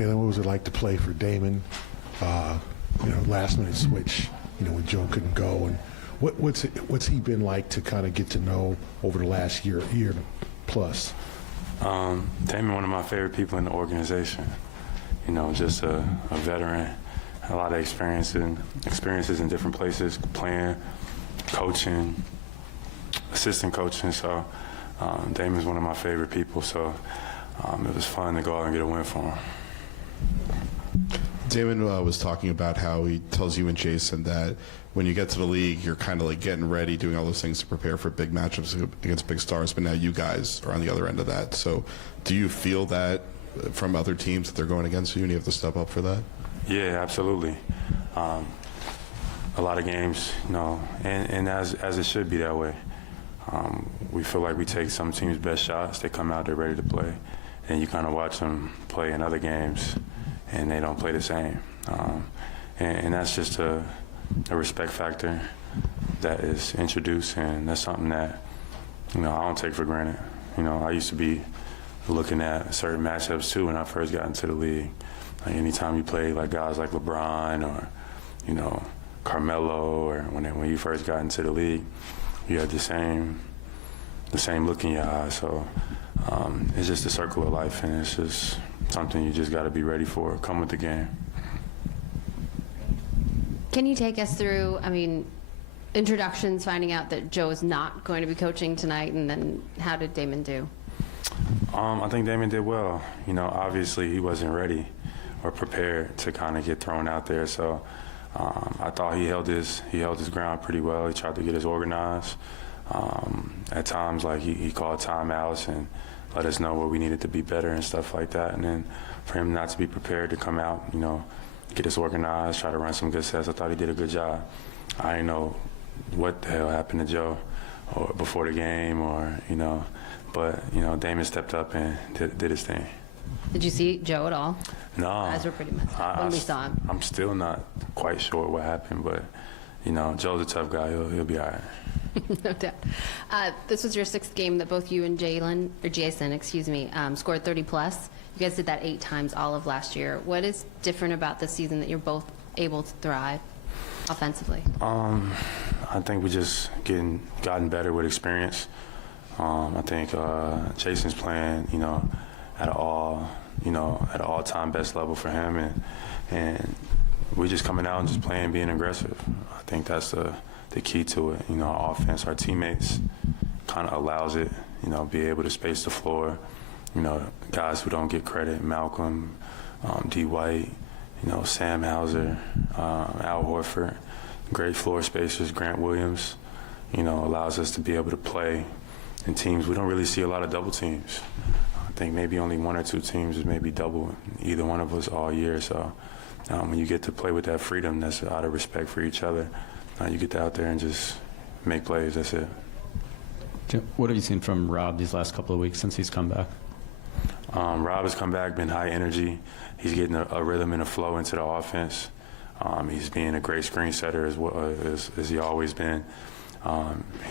Jaylen, what was it like to play for Damon? Last minute switch, when Joe couldn't go, and what's he been like to kind of get to know over the last year plus? Damon, one of my favorite people in the organization. Just a veteran, a lot of experiences in different places, playing, coaching, assistant coaching. So Damon's one of my favorite people. So it was fun to go out and get a win for him. Damon was talking about how he tells you and Jason that when you get to the league, you're kind of like getting ready, doing all those things to prepare for big matchups against big stars, but now you guys are on the other end of that. So do you feel that from other teams that they're going against you and you have to step up for that? Yeah, absolutely. A lot of games, and as it should be that way. We feel like we take some teams' best shots. They come out, they're ready to play. And you kind of watch them play in other games, and they don't play the same. And that's just a respect factor that is introduced, and that's something that, I don't take for granted. I used to be looking at certain matchups, too, when I first got into the league. Like anytime you play like guys like LeBron or, Carmelo, or when you first got into the league, you had the same look in your eyes. So it's just a circle of life, and it's just something you just got to be ready for. Come with the game. Can you take us through, introductions, finding out that Joe is not going to be coaching tonight, and then how did Damon do? I think Damon did well. Obviously he wasn't ready or prepared to kind of get thrown out there. So I thought he held his ground pretty well. He tried to get us organized. At times, like he called timeouts and let us know where we needed to be better and stuff like that. And then for him not to be prepared to come out, get us organized, try to run some good sets, I thought he did a good job. I didn't know what the hell happened to Joe or before the game, or but Damon stepped up and did his thing. Did you see Joe at all? No. Eyes were pretty messed up when we saw him. I'm still not quite sure what happened, but Joe's a tough guy. He'll be all right. No doubt. This was your sixth game that both you and Jason, scored 30 plus. You guys did that 8 times all of last year. What is different about this season that you're both able to thrive offensively? I think we just gotten better with experience. I think Jason's playing, at an all-time best level for him, and we're just coming out and just playing, being aggressive. I think that's the key to it. Our offense, our teammates kind of allows it, be able to space the floor. Guys who don't get credit, Malcolm, D. White, Sam Hauser, Al Horford, great floor spacers, Grant Williams, allows us to be able to play in teams. We don't really see a lot of double teams. I think maybe only 1 or 2 teams is maybe double either one of us all year. So when you get to play with that freedom, that's out of respect for each other. You get out there and just make plays. That's it. What have you seen from Rob these last couple of weeks since he's come back? Rob has come back, been high energy. He's getting a rhythm and a flow into the offense. He's being a great screen setter as well as he always been.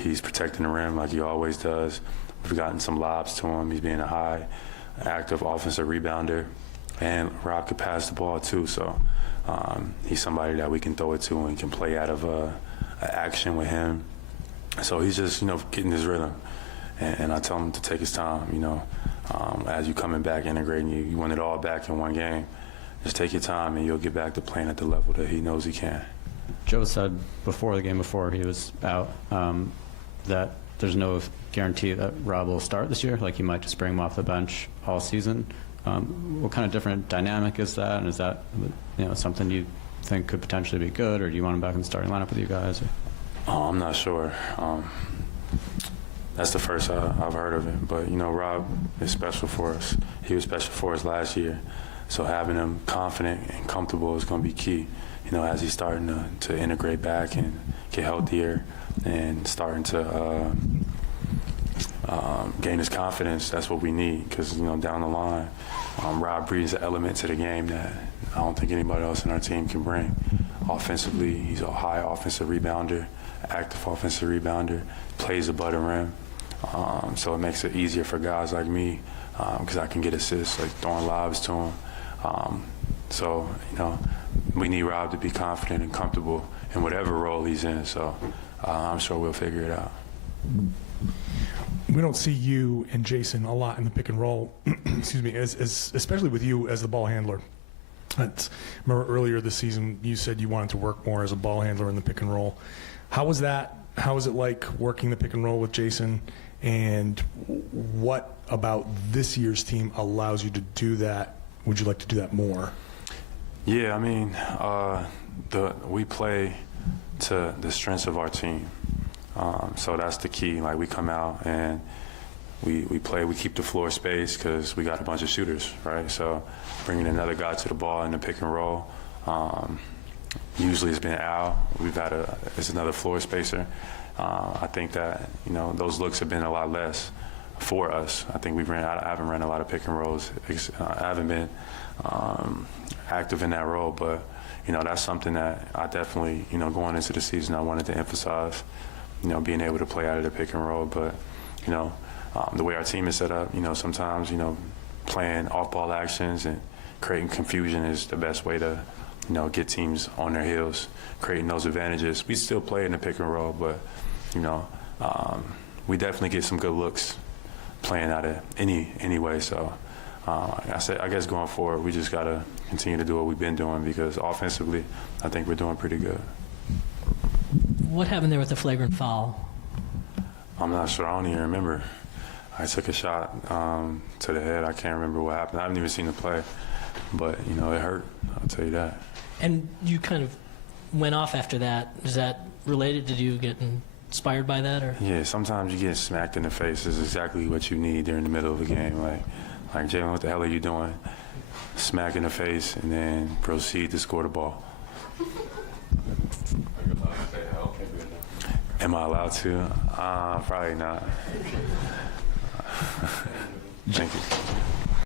He's protecting the rim like he always does. We've gotten some lobs to him. He's being a high, active offensive rebounder. And Rob could pass the ball too, so he's somebody that we can throw it to and can play out of action with him. So he's just, getting his rhythm. And I tell him to take his time, as you coming back, integrating, you want it all back in one game. Just take your time and you'll get back to playing at the level that he knows he can. Joe said before the game, before he was out, that there's no guarantee that Rob will start this year. Like he might just bring him off the bench all season. What kind of different dynamic is that? And is that something you think could potentially be good, or do you want him back in the starting lineup with you guys? I'm not sure. That's the first I've heard of it. But, Rob is special for us. He was special for us last year. So having him confident and comfortable is going to be key, as he's starting to integrate back and get healthier and starting to gain his confidence. That's what we need because, down the line, Rob brings an element to the game that I don't think anybody else in our team can bring. Offensively, he's a high offensive rebounder, active offensive rebounder, plays above the rim. So it makes it easier for guys like me because I can get assists, like throwing lobs to him, So, we need Rob to be confident and comfortable in whatever role he's in. So I'm sure we'll figure it out. We don't see you and Jason a lot in the pick and roll, excuse me, especially with you as the ball handler. Remember earlier this season, you said you wanted to work more as a ball handler in the pick and roll. How was that? How was it like working the pick and roll with Jason? And what about this year's team allows you to do that? Would you like to do that more? Yeah, I mean, we play to the strengths of our team. So that's the key. Like, we come out and we play, we keep the floor space because we got a bunch of shooters, right? So bringing another guy to the ball in the pick and roll, usually it's been Al. It's another floor spacer. I think that, those looks have been a lot less for us. I think I haven't run a lot of pick and rolls. I haven't been active in that role, but, that's something that I definitely, going into the season, I wanted to emphasize, being able to play out of the pick and roll. But, the way our team is set up, sometimes, playing off-ball actions and creating confusion is the best way to, get teams on their heels, creating those advantages. We still play in the pick and roll, but, we definitely get some good looks playing out of any way. So I guess going forward, we just got to continue to do what we've been doing, because offensively, I think we're doing pretty good. What happened there with the flagrant foul? I'm not sure. I don't even remember. I took a shot to the head. I can't remember what happened. I haven't even seen the play, but, it hurt. I'll tell you that. And you kind of went off after that. Is that related? Did you get inspired by that? Or? Yeah, sometimes you get smacked in the face is exactly what you need during the middle of a game. Like Jaylen, what the hell are you doing? Smack in the face and then proceed to score the ball. Am I allowed to? Probably not. Thank you.